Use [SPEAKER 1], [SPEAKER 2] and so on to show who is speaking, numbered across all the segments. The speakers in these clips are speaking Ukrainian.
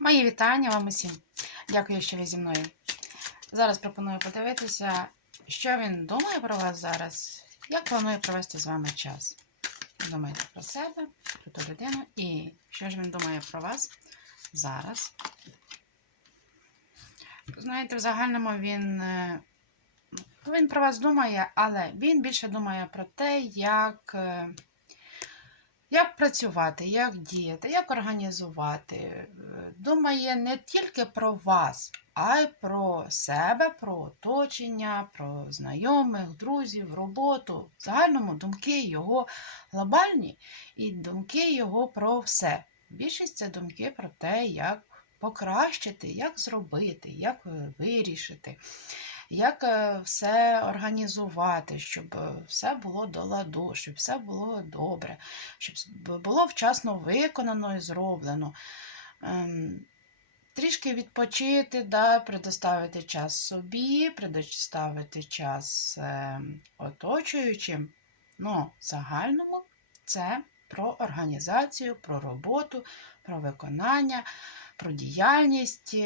[SPEAKER 1] Мої вітання вам усім. Дякую, що ви зі мною. Зараз пропоную подивитися, що він думає про вас зараз, як планує провести з вами час. Думайте про себе, про ту людину і що ж він думає про вас зараз. Знаєте, в загальному він, е, він про вас думає, але він більше думає про те, як. Як працювати, як діяти, як організувати. Е, Думає не тільки про вас, а й про себе, про оточення, про знайомих, друзів, роботу. В загальному думки його глобальні і думки його про все. Більшість це думки про те, як покращити, як зробити, як е, вирішити як е, все організувати, щоб е, все було до ладу, щоб все було добре, щоб було вчасно виконано і зроблено. Ем, Трішки відпочити, да, предоставити час собі, предоставити час е, оточуючим. Ну, загальному це про організацію, про роботу, про виконання, про діяльність.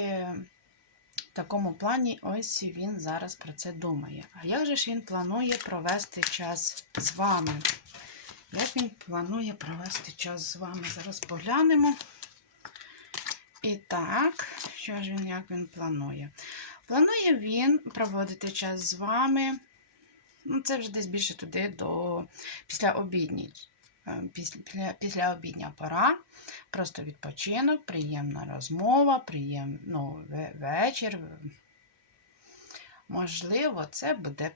[SPEAKER 1] Такому плані ось він зараз про це думає. А як же ж він планує провести час з вами? Як він планує провести час з вами? Зараз поглянемо. І так, що ж він, як він планує? Планує він проводити час з вами. Ну, це вже десь більше туди до після обідній. Після, після обідня пора. Просто відпочинок, приємна розмова, приєм, ну, вечір. Можливо, це буде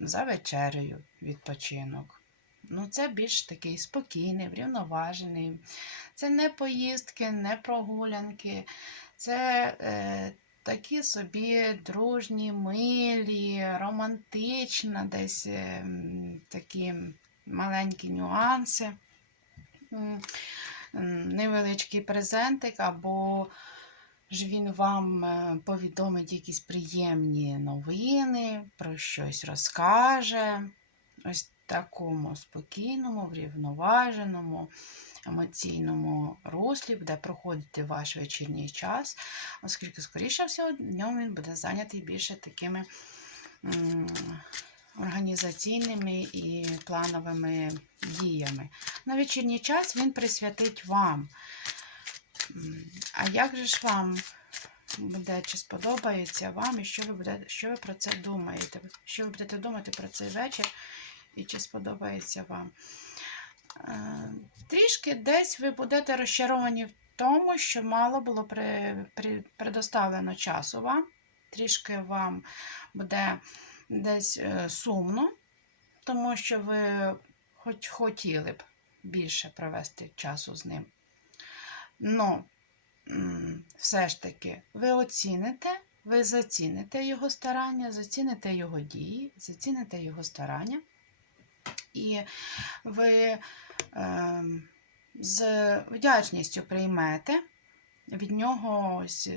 [SPEAKER 1] за вечерею відпочинок. Ну, це більш такий спокійний, врівноважений. Це не поїздки, не прогулянки. Це е, такі собі дружні, милі, романтичні, десь е, такі маленькі нюанси. Невеличкий презентик, або ж він вам е, повідомить якісь приємні новини, про щось розкаже. Ось такому спокійному, врівноваженому, емоційному руслі буде проходити ваш вечірній час, оскільки, скоріше всього, днем він буде зайнятий більше такими організаційними і плановими діями. На вечірній час він присвятить вам. А як же ж вам буде, чи сподобається вам, і що ви, буде, що ви про це думаєте? Що ви будете думати про цей вечір, і чи сподобається вам? Е, Трішки десь ви будете розчаровані в тому, що мало було при, при, предоставлено часу вам. Трішки вам буде десь е, сумно, тому що ви хоч хотіли б більше провести часу з ним. М, все ж таки, ви оціните, ви заціните його старання, заціните його дії, заціните його старання. І ви ем, з вдячністю приймете від нього ось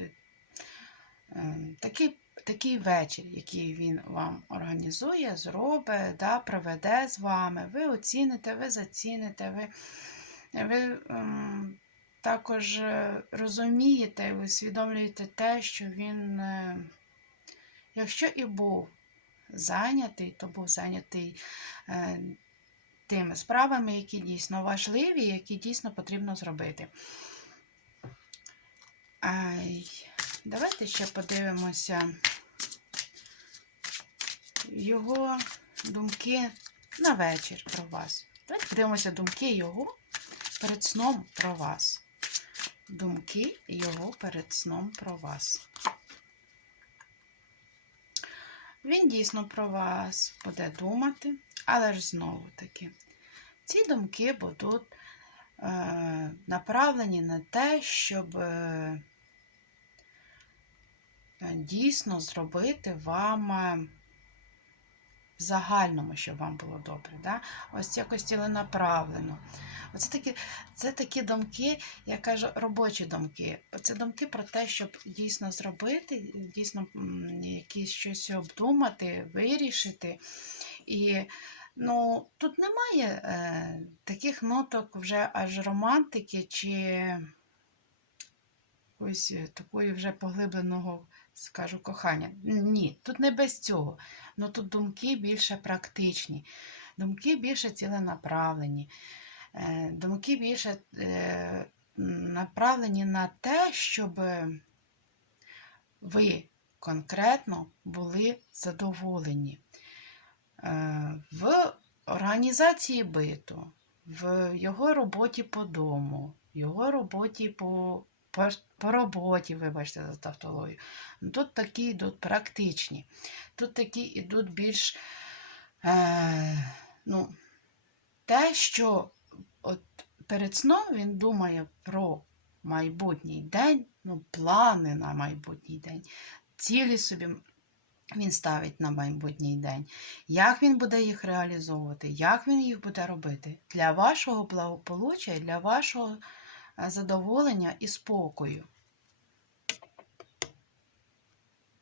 [SPEAKER 1] ем, такий, такий вечір, який він вам організує, зробить, да, проведе з вами. Ви оціните, ви заціните, ви, ви ем, також е, розумієте, і усвідомлюєте те, що він, е, якщо і був зайнятий, то був зайнятий е, тими справами, які дійсно важливі, які дійсно потрібно зробити. Ай, Давайте ще подивимося його думки на вечір про вас. Давайте подивимося думки його перед сном про вас. Думки його перед сном про вас. Він дійсно про вас буде думати, але ж знову таки, ці думки будуть е, направлені на те, щоб е, дійсно зробити вам е, загальному, щоб вам було добре. Да? Ось якось ціленаправлено. Оце такі, це такі думки, я кажу, робочі думки. Це думки про те, щоб дійсно зробити, дійсно якісь щось обдумати, вирішити. І ну, тут немає е, таких ноток вже аж романтики чи якоїсь такої вже поглибленого, скажу, кохання. Ні, тут не без цього. Ну тут думки більше практичні, думки більше ціленаправлені, е, думки більше е, направлені на те, щоб ви конкретно були задоволені. Е, В організації биту, в його роботі по дому, в його роботі по, по, по роботі, вибачте за тавтологію. Ну, Тут такі йдуть практичні. Тут такі йдуть більш е, ну, те, що от перед сном він думає про майбутній день, ну, плани на майбутній день, цілі собі він ставить на майбутній день, як він буде їх реалізовувати, як він їх буде робити для вашого благополуччя і для вашого задоволення і спокою.